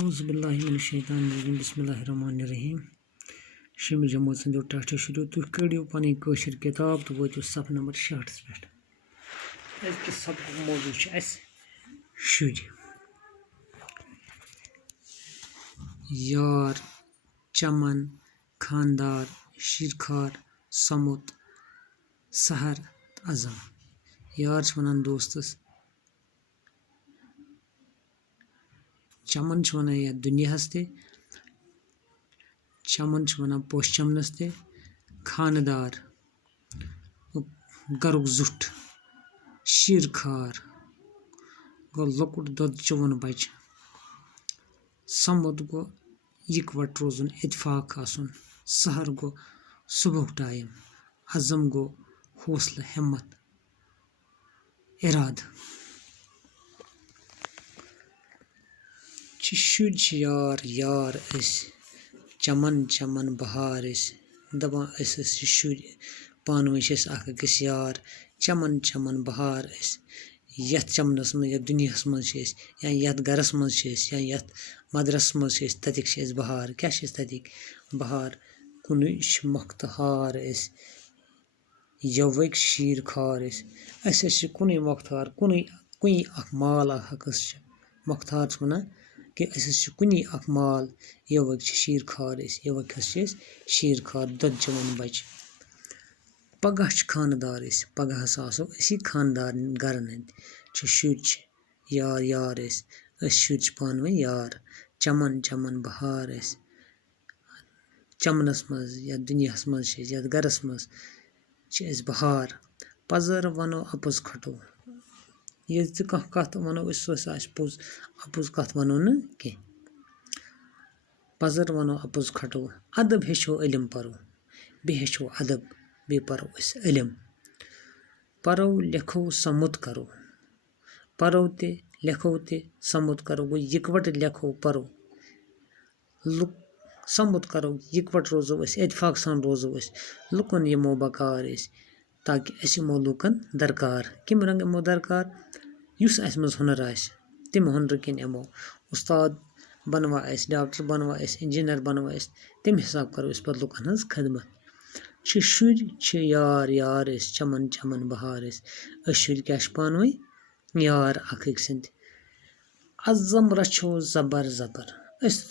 औज़ुबिल्लाहिमिनश्शैतानिर्रजीम बिस्मिल्लाहिर्रहमानिर्रहीम। शमी जमात संदो टाटे शुरू तुह कड़ियो पनी कशर किताब तो वो सफ नंबर 66 पे अजक सबक मौजू शुर यार चमन खानदार शीरखार समुत सहर अज़म। यार वनान दोस्तस, चमन वनान या दुनियास ते, चमन वनान पोश चमनस ते, खानदार गरुक जुट, शीरखार गो लकुट दद चवन बच, समुद गो इकवट रोजुन इत्फाक आसुन, सहर गो सुबह टाइम, अज़म गो हौसला हिम्मत इराद। शुर यार यार चमन चमन बहार दपान शुर पान वन अख अकिस यार चमन चमन बहार यथ चमनस मज यथ दुनियास मज या यथ गरस मज या यथ मदरस मज ततिक बहार क्या ततिक बहार कुन मख्तहार यवक शीर खार कुन मख्तहार कुन अख माल अकस मख्तहार वन कि कुन अख माल यवक शीर खार यवक शीर खार दद चवन बच। पगह खानदार पगह आसो असी खानदार गरन हंद शुर यार यार शुर पान वन यार। चमन चमन बहार चमनस मज या दुनियास मज या गरस मज बहार। पजर वनो अपोज खटो ये कह कत वनो सो पोज अपोज कत वनो न कह। पजर वनो अपोज खटो अदब हेचो इलम परो बे हेचो अदब बे परो इलम। परो लिखो समुत करो परो ते लिखो ते समुत करो गो इकवट लिखो परो लुक समुत करो इकवट रोजो इत्फाक सान रोजो लुकन यमो बकार ताकि यमो लुकन दरकार किम रंग यमो दरकार युस अस मज हुनर तम हुनर किन यमो उस्ताद बनवा डॉक्टर बनवा इंजीनियर बनवा तम हिसाब करो पे लुकन हज खदमत। शुर यार यार चमन चमन बहार शुर क्या पान वन यार अख सिंद। अज़म रचो ज़बर ज़बर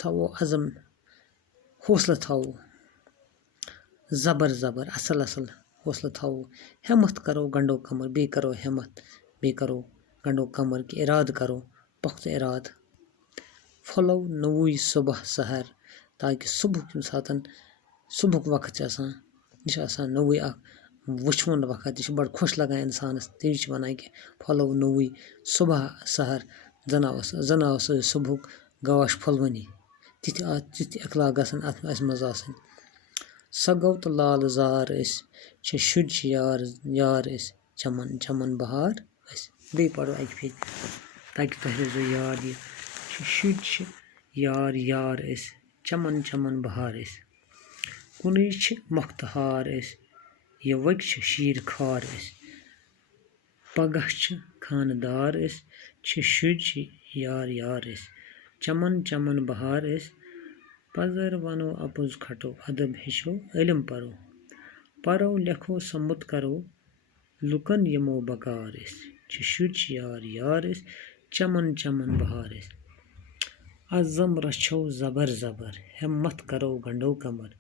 थवो अज़म हौसला थवो ज़बर ज़बर असल असल हौसला थवो हिम्मत करो गंडो कमर बे करो हिम्मत बे करो गंडो कमर की इराद करो पुख्त इराद। फलो नवुई सुबह सहर ताकि सुबह कम सातन सुबह वक्त यह नवुई अख वुचवन वक्त यह बड़ खुश लगा इंसानस तवि वन कि फलो नवुई सुबह सहर जन सुबह गाश फलवनी तिथ अखलाक गसन अत मज आसन। सा गो तो लाल जार शुर यार यार चमन चमन बहार बे पढ़ो अक फिर ताकि तुह रोजो याद यह शुर यार यार चमन चमन बहार कुन मख्तहार यवक शीर खार पगह खानदार शुर यार यार चमन चमन बहार पजर वनो अपोज खटो अदब हेचो इलम परो परो लिखो समुत करो लुकन यमो बकार शुर यार यार चमन चमन बहार। अज़म रचो ज़बर ज़बर हिम्मत करो गंडो कमर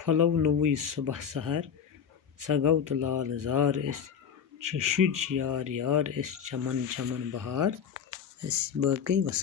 फलो नवुई सुबह सहर सगो तो लाल जार शुर यार यार चमन चमन बहार बाकी वस।